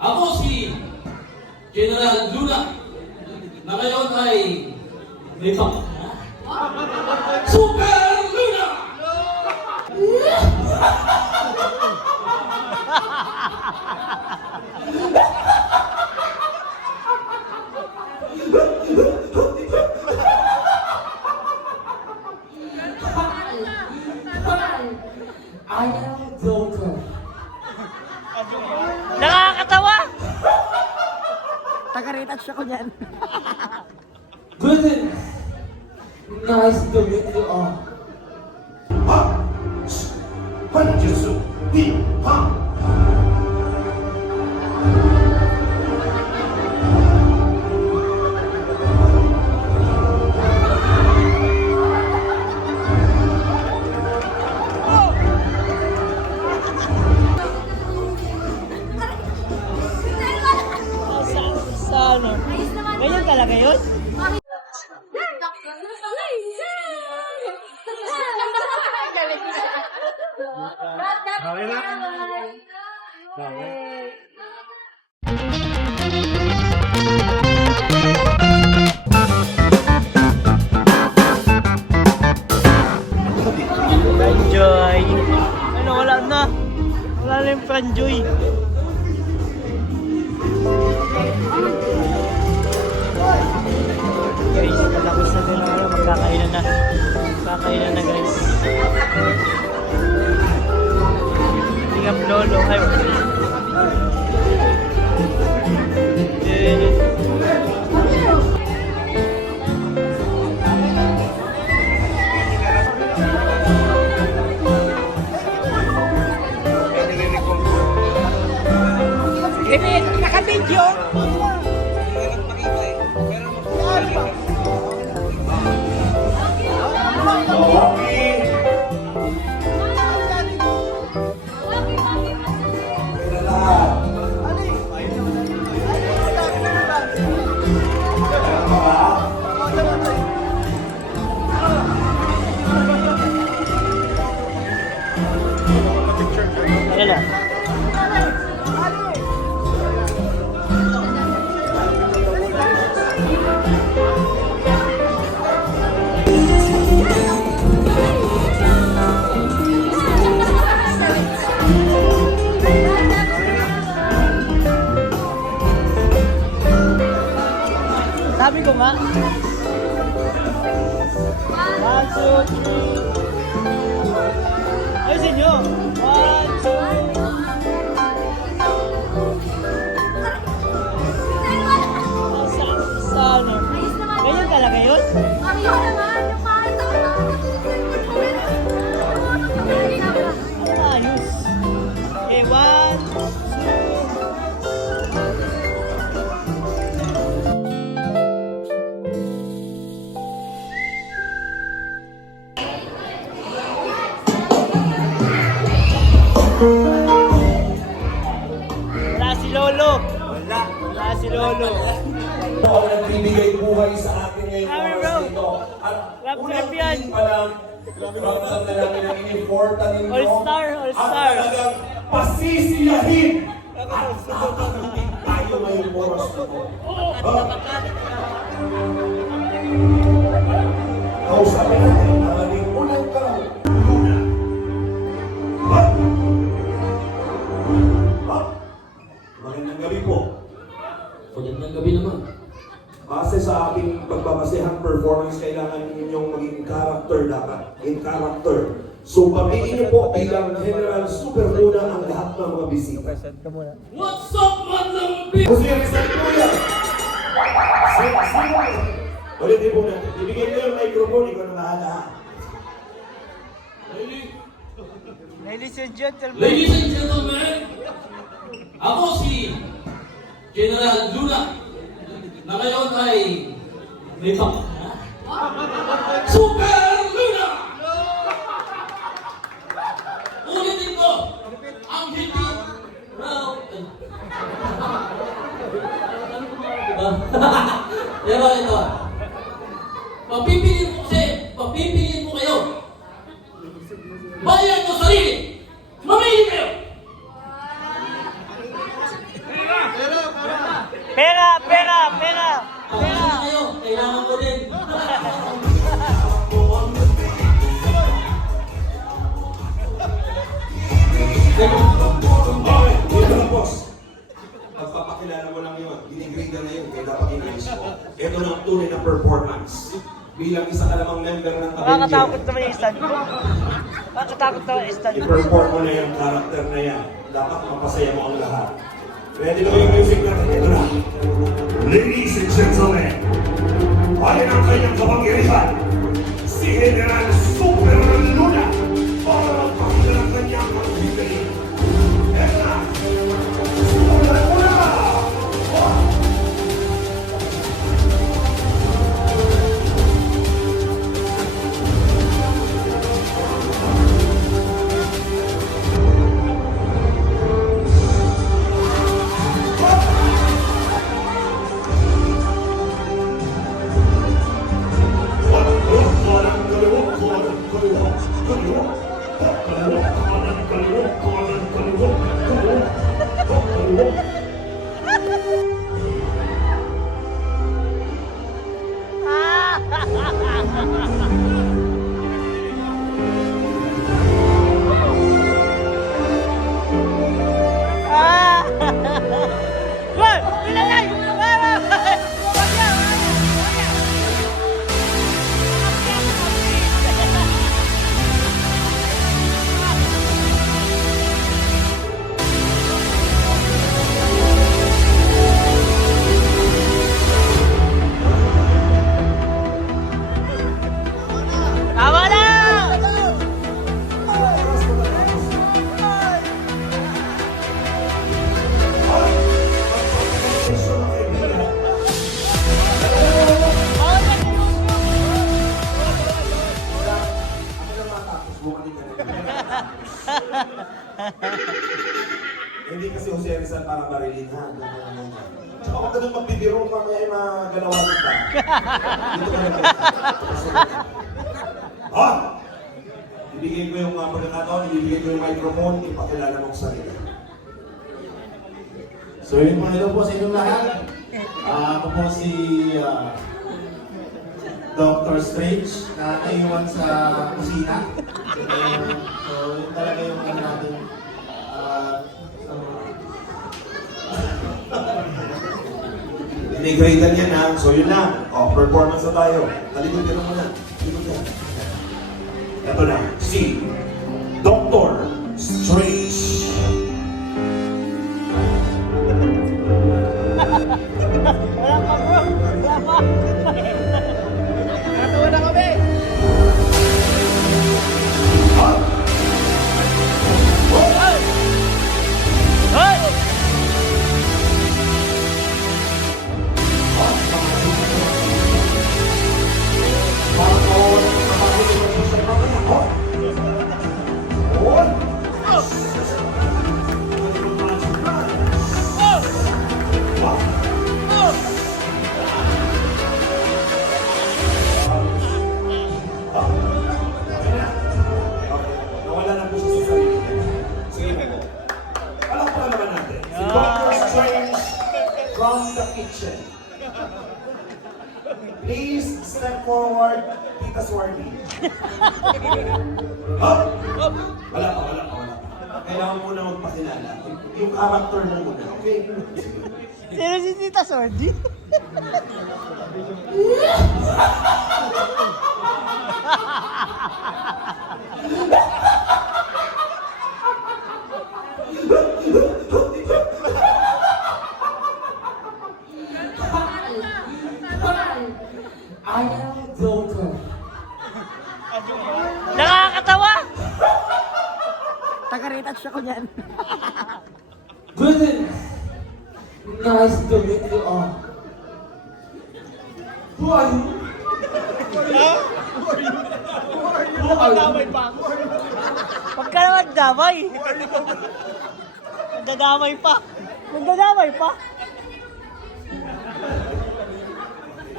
Ako si General Luna na ngayon ay may pang... Super Luna! I am Joker. Nakakatawa! Taga-retouch ako niyan. Greetings. Nice to meet you all. Ha! Hanjutsu Hi Ha! Ano? Ganyan talaga yun? Okay na? Franjoy. Ano, wala na. Wala na yung Franjoy. Guys, patapos na din na. Magkakainan na. Magkakainan na guys. Tingap lolo. Ay, naka-video. Ano? Sabi ko nga. 1, 2, 3. Ayusin nyo. 1, 2. Ano? Ganyan talaga yun? Ayos. Okay, 1, 2. Wala si Lolo. Wala si Lolo. Ako nagbibigay buhay sa atin ngayong Kami, oras bro. na ito. At Rap unang trip yan. tingin pa lang, ramdam na namin ang important ninyo. All-star, all-star. At talagang pasisiyahin at kakakitin tayo ngayong oras na ito. Kausapin natin ang aming unang karaw. Luna. Ha? Ha? Magandang gabi po. Magandang gabi naman. Base sa aking pagbabasehang performance, kailangan ninyong maging character dapat. In character. So, pamilin niyo po bilang General Super Luna ang lahat ng mga bisita. Present ka muna. What's up, madam B? Gusto yung reset po yan. Sino? Ulitin po natin. Ibigay niyo yung microphone, ikaw na bahala. Ladies and gentlemen. Ladies and gentlemen, ako si General Luna na ngayon ay may pang... Super Luna! Ulitin ko, ang hindi... Well... Pero ito, papipiliin ko kayo. Bayan ko sarili! Mamili kayo! ka ngayon, kaya dapat inayos mo. Ito na ang tunay na performance. Bilang isa ka namang member ng Nakakatakot Avenger, naman yung stand ko. Nakakatakot naman yung stand ko. i-perform mo na yung character na yan. Dapat mapasaya mo ang lahat. Ready na yung music natin. Ito na. Ladies and gentlemen, ayon ang kanyang kapangyarihan, si General Super Luna para magpakita ng kanyang kapangyarihan. Ito na. Super Luna! Ah! Hoy! Ilalay! Wag yan! Wag yan! Tama na! Hindi kasi Jose Rizal para Marilyn ha. Tsaka huwag ka nang magbibiro mamaya ay magalawan ka. Dito ka lang. Ha? Ibigay ko yung pagkakataon, ibigay ko yung microphone, ipakilala mo sa sarili. So yun po, hello po sa inyong lahat. Ako po si Dr. Strange na naiwan sa kusina. So yun talaga yung ano natin. Inigradean yan ha. So yun na. O, performance na tayo. Talikod ka na muna. Talikod ka. Ito na. Si Dr. Strange. Wala pa bro! Wala pa! Nakatawa na kami! Hoy! Nawala na po siya sa sarili niya. Sige po. Palakpakan naman natin. Si Dr. Strange from the kitchen. Please step forward, Tita Swarty. Wala pa. Kailangan muna magpakilala. Yung character mo muna, okay? Sige. Sino si Tita Sordi? I am Joker. Nakakatawa! Taga-retouch ako niyan. Greetings. Nice to meet you all. Who are you? Who are you? Huwag ka naman damay! Nagdadamay pa! Nagdadamay pa!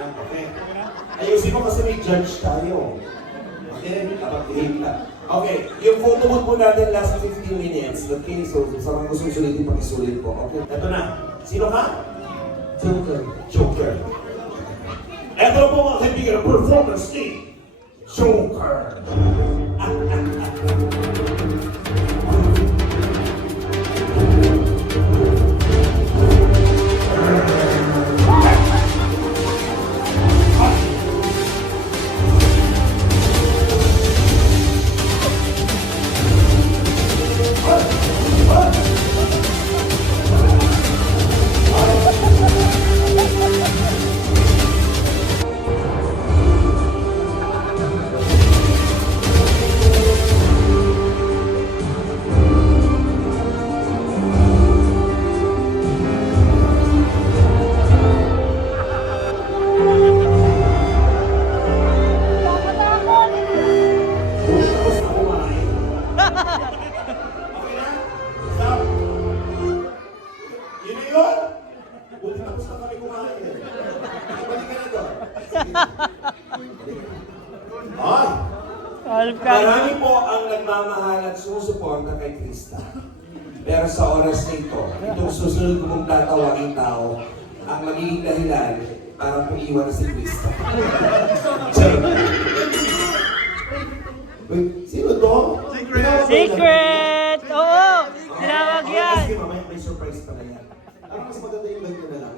Okay. Ayusin mo kasi may judge tayo. Okay, kapag-behave ka. Okay, yung photo mo po natin last 15 minutes. Okay, so sa mga gusto sulitin, pag-isulit po. Okay, ito na. Sino ka? Joker. Joker. Ito po mga kaibigan ang performance ni Joker. yun? Buti tapos na kami kumain eh. Balik ka na doon. Sige. Ay! Halip ka. Marami po ang nagmamahal at sumusuporta kay Krista. Pero sa oras na ito, itong susunod kong tatawagin tao ang magiging dahilan para po iwan si Krista. Wait, sino to? Tinawag ba yan? Secret! Oo! Tinawag Okay, yan! sige, mamaya may surprise pala yan. Parang mas maganda yung ganyan na lang.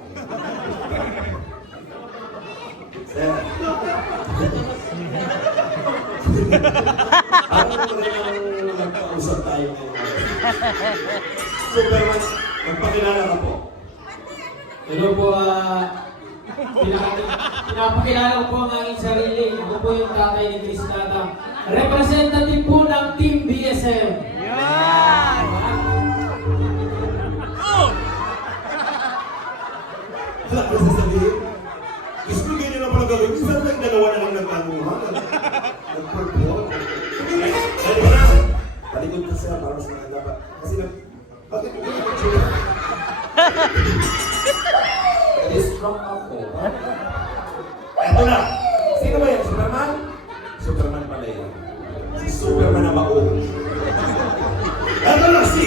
Sir. Ano magandang nagpausap tayo ngayon? Superman, magpakilala ka po. Hello po, pinapakilala ko po ang aking sarili. Ako po yung tatay ni Kristata. Representative po ng Team BSM. Yan! Wala ko sasabihin. Gusto ko ganyan na pala gawin. Isa lang dalawa na lang nagtanungan. Nag-perform. Dali ko na. Talikod ka sila para mas maganda pa. Kasi bakit mo ganyan ang tsura? Strong ako. Eto na. Sino ba yan? Superman? Superman pala yan. Si Superman na maong. Eto na si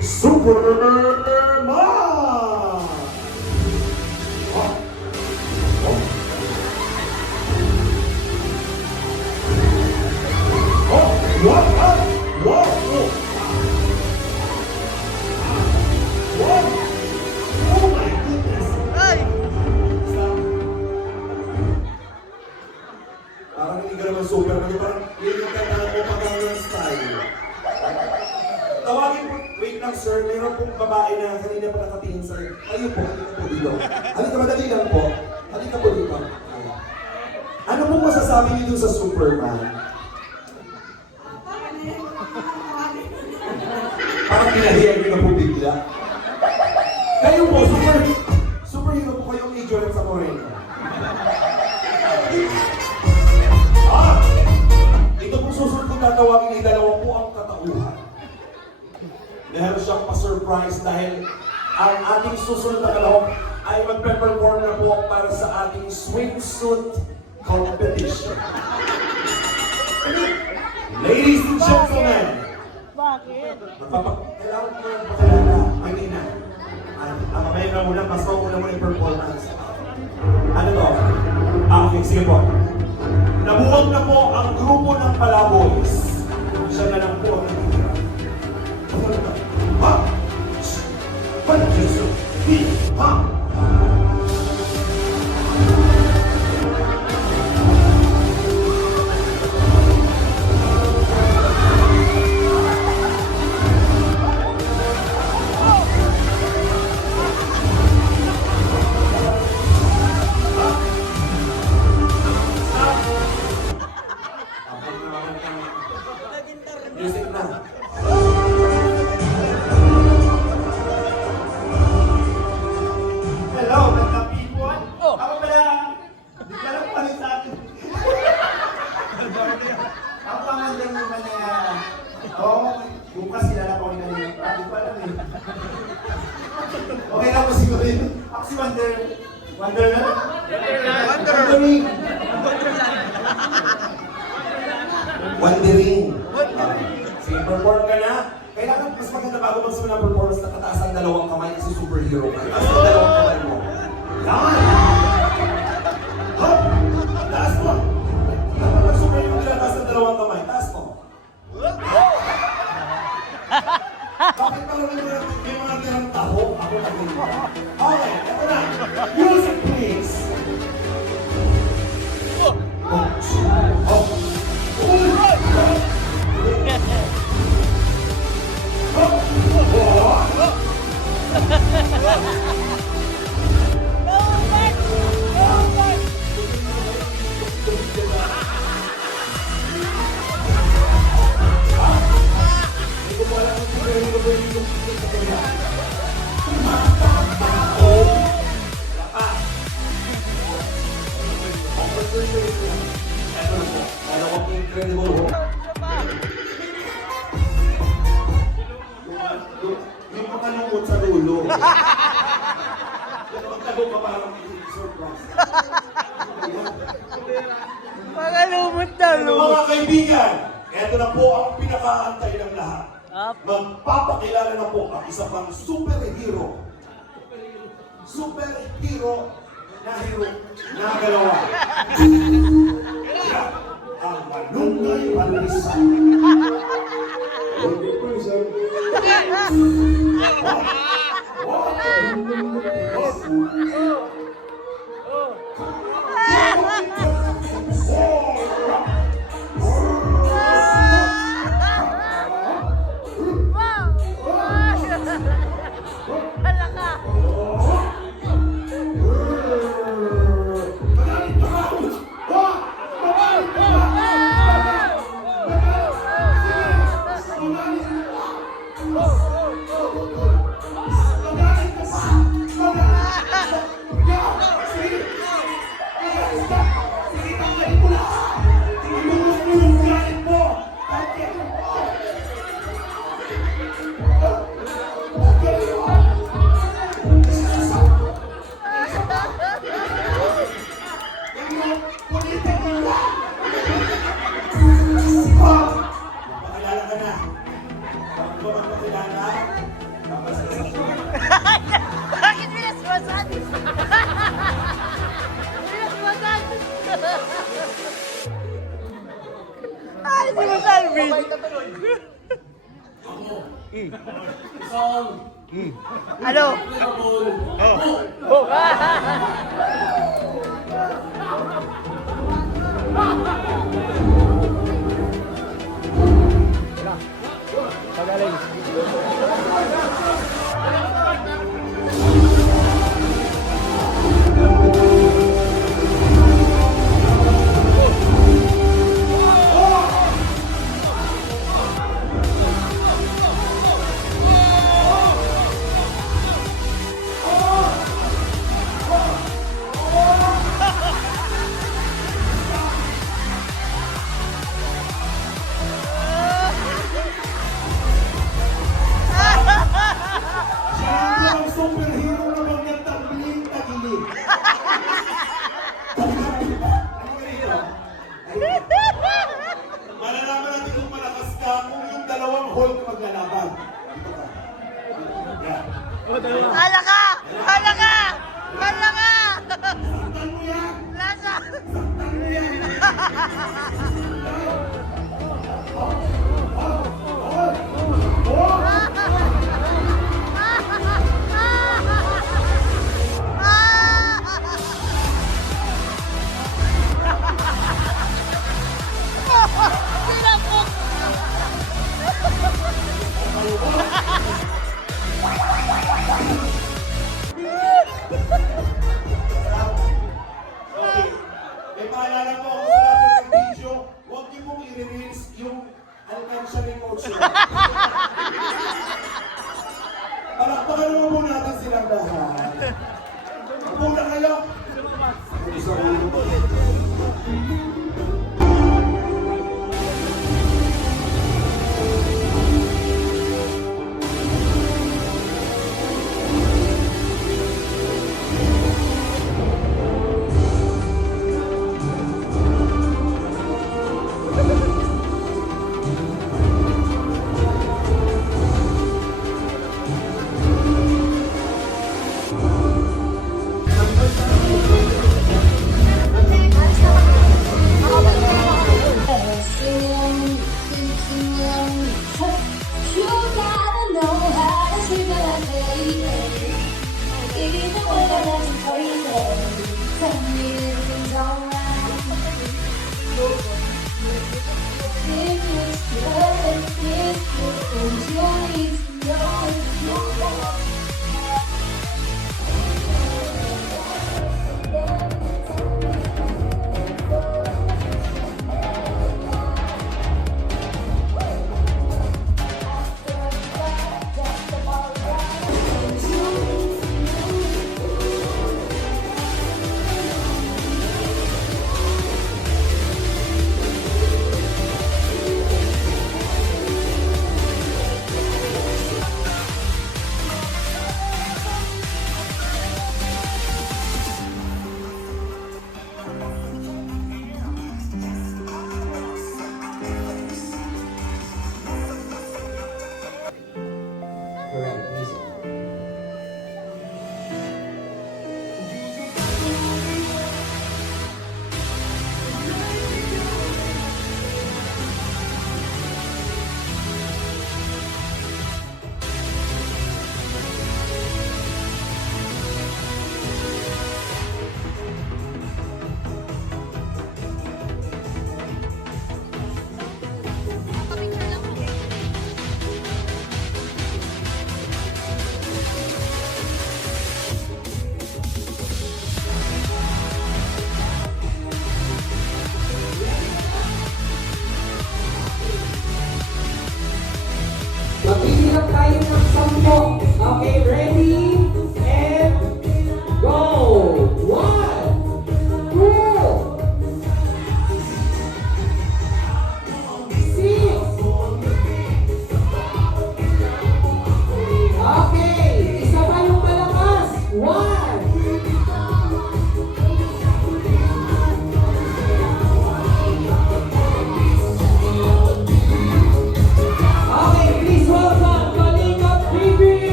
Superman! Oh. Oh. Oh, what up? Wow! Oh. Wow! Oh my goodness! Ay! Parang hindi ka naman Superman. Parang yun yung kailangan mo pag-ganyan style. Tawagin po, wait lang sir, mayroon pong babae na kanina pa nakatingin sa'yo. Ayun po, halika po dito. Halika, madali lang po. Halika po dito. Ano pong masasabi niyo dun sa Superman? Parang kinahiyag niyo na po bigla. Kayo po, superhero po kayo ni Jordan Moreno. Ito pong susunod kong tatawagin ay dalawa po ang katauhan. Meron siyang pa-surprise dahil ang ating susunod na kalahok ay magpe-perform na po para sa ating swimsuit competition. Ladies and gentlemen, Bakit? kailangan ko na pakilala. Ay, hindi na. Mamaya na muna, mas mauna muna yung performance. Ano to? Okay, sige po. Nabuwag na po ang grupo ng Palaboys. Siya na lang po ang natitira. Ha? What is it? Ha? Music na. Hello, mga people. Ako pala, di ka lang pala sa akin. Ako pangalan naman na, bukas sila na ako kanina. Hindi ko alam eh. Okay lang po siguro yun. Ako si Wonderland. Wondering. Sige, perform ka na. Kailangan mas maganda bago magsimula ang performance na kataas ang dalawang kamay kasi superhero ka. Taas ang dalawang kamay mo. Yan! Hop! Taas mo! Dapat ang superhero nila taas ang dalawang kamay. Taas mo. Bakit parang may mga tirang taho? Ako na dito. Okay, eto na. Music please! Incredible. Yung makalungkot sa dulo. magtago ka parang surprise. Pakalumot na, Mga kaibigan, eto na po ang pinakaantay ng lahat. Up. Magpapakilala na po ang isa pang superhero. Superhero na hero na galawa. Yan ang Malunggay Balisa. Magpakilala ka na. Bago magpakilala, tapos Bakit binasbasan? Binasbasan! Ay, si Masalvin! Ano? Oh. Pagaling. siya ang superhero na magkatagling tagilid. Malalaman natin kung malakas ka kung yung dalawang Hulk maglalaban. Dito ka. Yan. Hala ka! Hala ka! Hala ka! Saktan mo yan! Lasa! Saktan mo yan! Sinapok! Okay. May paalala po ako sa lahat ng video, huwag niyo pong i-release yung alkansya ni Coach. Palakpakan naman po natin silang lahat. Muna kayo. Isa ulo. You gotta know how to treat my baby. Even when I'm acting crazy, tell me everything's alright. If it's good, if it's you need to know.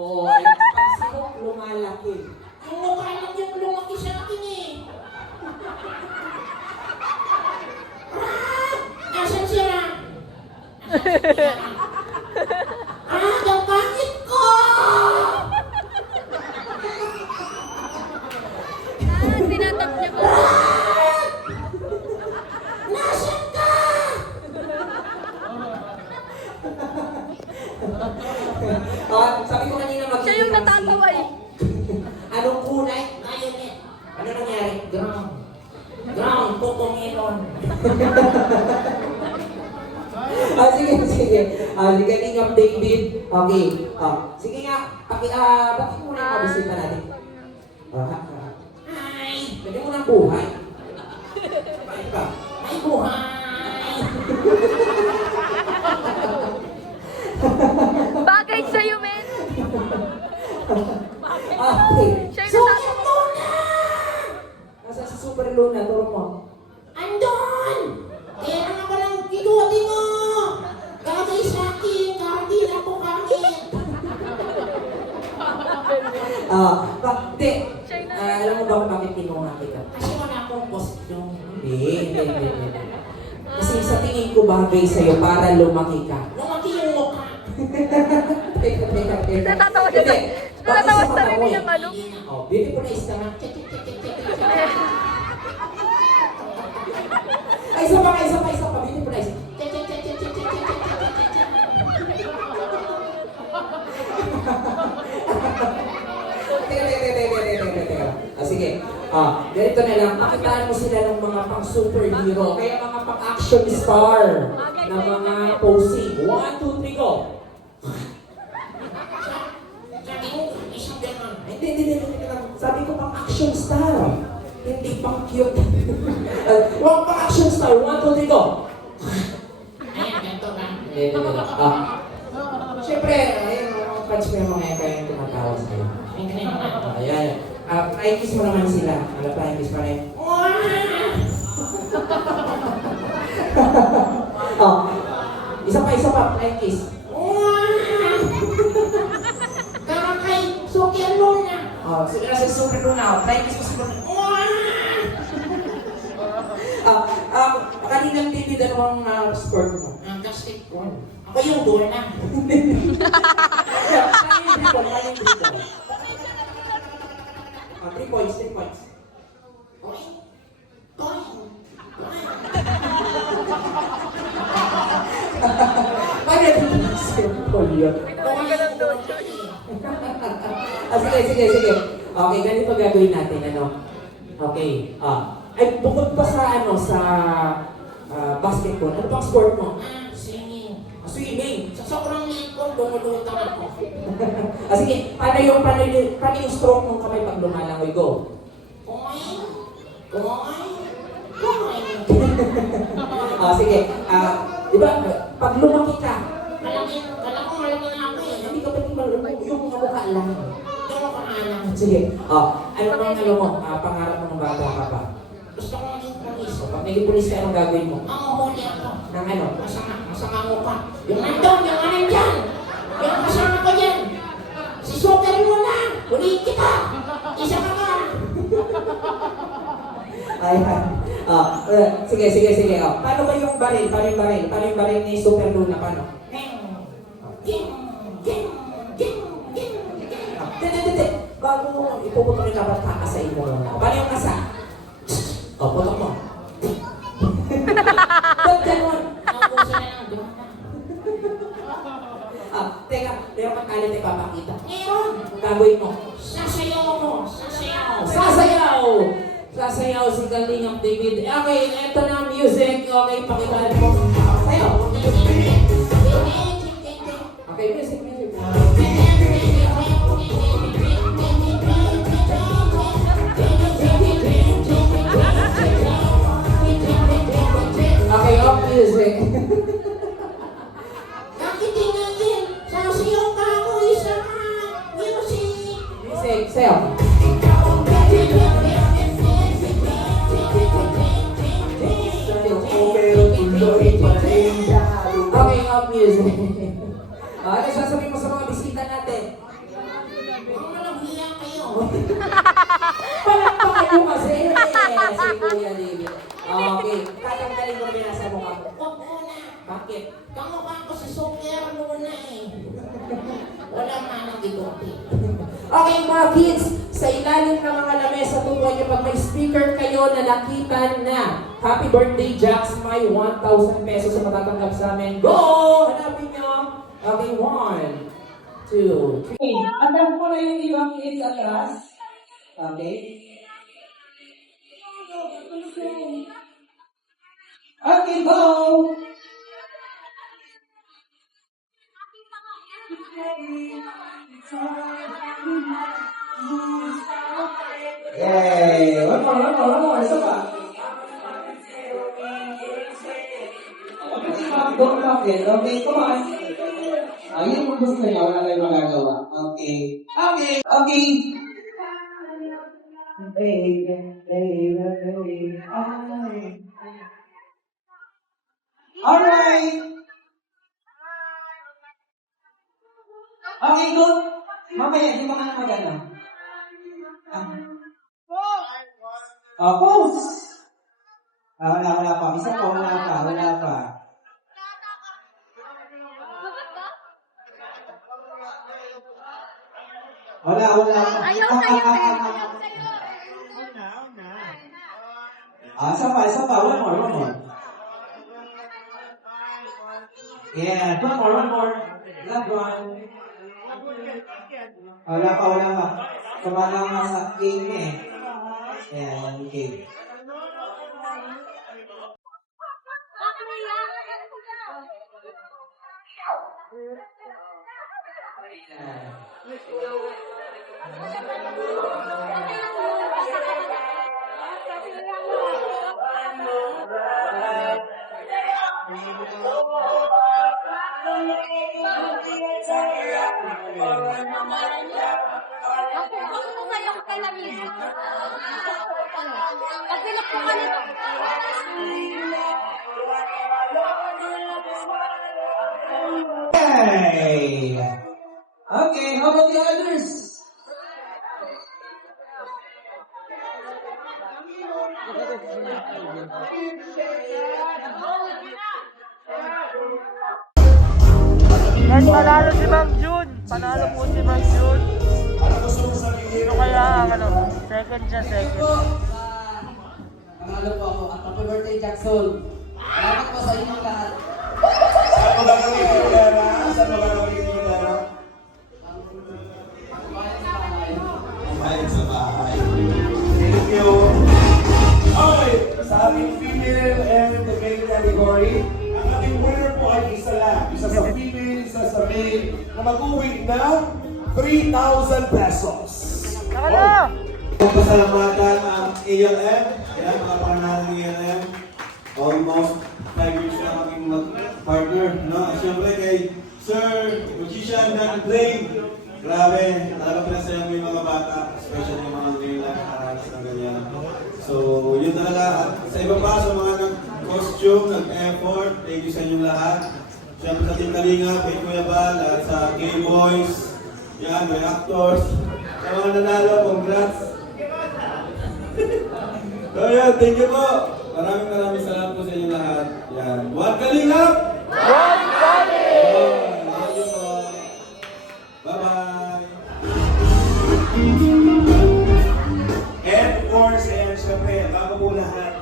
Oo, ay pag sahok, lumalaki. Yung mukha lang yung lumaki sa akin eh. Nasaan siya? Ang pangit ko! Tinatap niya po. Nasaan ka? Sabi ko kanina Siya yung natatawa eh. Anong kulay? Ayun eh. Ano nangyari? Ground. Ground, kukumilon. Sige. Sige, Lingam David. Okay. Sige nga, bakit muna yung mabisita natin? Hi! Pwede mo ng buhay. Bakit ka? Ay, buhay! Bagay sa'yo, men. Okay. Siya yung Super natatawa. Luna! Nasa si Super Luna, turo mo. Andon! Kaya nga palang kinuha mo! Gagay sa akin, kahit di ako kangit. Hindi. Alam mo ba kung bakit kinuha kita? Kasi wala akong costume. Hindi. Kasi sa tingin ko bagay sa'yo para lumaki ka. Lumaki yung mukha. Teka. Natatawa siya sa... Natatawa sa sarili niya, ano? Oh, beautiful eyes ka nga. Ay, isa pa. Beautiful eyes. Teka. Sige. Ganito na lang. Pakitaan mo sila ng mga pang-superhero. Kaya mga pang-action star na mga posing. 1, 2, 3, go! Sabi mo, isang ganon. Hindi. Sabi ko pang-action star. Hindi pang-cute. Huwag pang-action star. 1, 2, 3, go! Ayan, ganito ka. Siyempre, ayun, mga fans mo yung mga yan kaya yung tumatawa sa'yo. Ay, ganito ka. Ayan. Practice mo naman sila. Practice pa rin. Isa pa. Practice. Karang kay Super Luna. Sige na sa Super Luna. Practice mo siguro. Kaninang TV, dalawang sport mo. Ang basketball. Ako yung Dona. Kaninang dribble. 3 points. Oy. Oy. Paano yung simple yun? Sige. Okay, ganito gagawin natin, ano? Okay. Ay, bukod pa sa, basketball, ano pang sport mo? Singing. Swimming. Sa sobrang liit ko, lumulutang ako. Sige, paano yung stroke ng kamay pag lumalangoy? Go. Oy. Sige. Di ba, pag lumaki ka, Malaki na ako eh. hindi ka pwede malulong yung mga mukha lang. Hindi ako kaalam. Sige. Ano mo? Pangarap mo ng bata ka pa? Gusto ko maging polis. So, pag naging pulis ka, anong gagawin mo? Manguhuli ako. Ng ano? Masama mo pa. Yung nandun, yung nandyan. Yung kasama ko dyan. Si Super Luna. Ulitin kita. Isa ka nga. Ayan. Sige. Paano ba yung baril? Paano yung baril ni Super Luna? Paano? Hindi. Bago mo ipuputok yung dapat kakasain mo muna. Paano yung kasa? Putok mo. Ba't ganun? Naubusan na ng drama. Teka, meron kang talent na ipapakita. Ngayon, Gagawin mo. sasayaw ako. Sasayaw si Kalingap David. Okay, eto na ang music. Okay, pakitaan mo. Sayaw. Okay, music. Okay, off music. Bakit tingin? Sasayaw ka ako isa ka. Music. Music, sayaw. Okay, off music. Ano sasabihin mo sa mga bisita natin? ko kasi si Kuya David. Okay, tatanggalin mo na yung nasa mukha mo. Huwag muna. Bakit? Kamukha ko si Suker muna eh. Wala manang igupi. Okay, mga kids, sa ilalim ng mga lamesa, tutuan niyo pag may speaker kayo na nakita na Happy Birthday, Jax, may 1,000 pesos sa matatanggap sa amin. Go! Hanapin niyo. Okay, 1, 2, 3. Andan mo na yung ibang kids atras. Okay. Okay, go! Yay! One more. Isa pa. Don't lock it. Okay, come on. Ayun kung gusto niya, wala tayong magagawa. Okay. Alright. Okay, good. Mamaya, di ba ka na magana? Pose! Wala pa. Isa pa, wala pa. Wala. Ayaw sa'yo, Isa pa. One more. Yeah, one more. Last one. Wala pa. Kumalang nga sa game eh. Yeah, okay. Hey! Okay, how about the others? Guys, panalo si Ma'am June. Panalo po si Ma'am June. Ano gusto mo sabihin? Ito kaya ang second siya, second. Panalo po ako at happy birthday, Jackson. Salamat po sa inyong lahat. Saan mo gagawin yung pera? Kumain sa bahay. Thank you. Okay, sa ating female and the male category, ang ating winner po ay isa lang. Isa sa female, isa sa male, na mag-uwi ng 3,000 pesos. Saka na! Pasalamatan ang ALM, yan mga pangalan ng ALM. Almost 5 years na kaming partner, no? At syempre kay Sir Musician Dan Play. Grabe, talaga pinasaya mo yung mga bata, especially yung mga nila nakaranas ng ganyan. So, yun talaga. At sa iba pa, sa mga nag-costume, nag-effort, thank you sa inyong lahat. Syempre sa Team Kalinga, kay Kuya Bal, at sa K-Boys, yan, may actors. Sa mga nanalo, congrats! So yan, thank you po. Maraming salamat po sa inyo lahat. Yan. One Kalingap! One Kalingap! Thank you po. Bye-bye! And of course, and syempre, bago po lahat,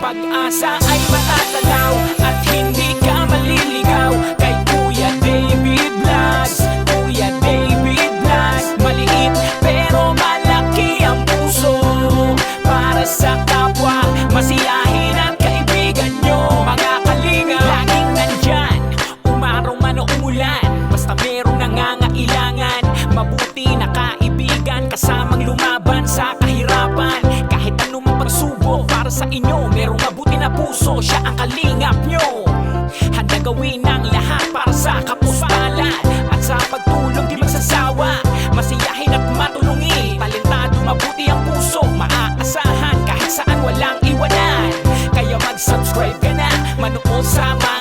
Pag-asa ay matatanaw at hindi ka maliligaw kay Kuya David Vlogs. Kuya David Vlogs, maliit pero malaki ang puso para sa kapwa, masiyahin at kaibigan nyo. Mga kalinga, laging nandyan, umaraw man o umulan, basta merong nangangailangan. Mabuti na kaibigan, kasamang lumaban sa kahirapan. Kahit anumang pagsubok para sa inyo, merong mabuti na puso, siya ang kalingap nyo. Handa gawin ang lahat para sa kapustalan, at sa pagtulong di magsasawa, masiyahin at matulungin. Talentado, mabuti ang puso, maaasahan kahit saan walang iwanan. Kaya mag-subscribe ka na, manood sa mga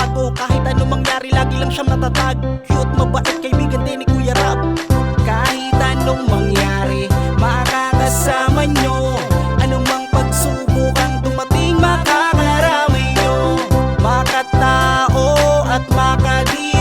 nagbabago. Kahit anong mangyari, lagi lang siyang natatag. Cute, mabait, kaibigan din ni Kuya Rap. Kahit anong mangyari, makakasama nyo. Anumang pagsubok ang dumating, makakaramay nyo. Makatao at makadiri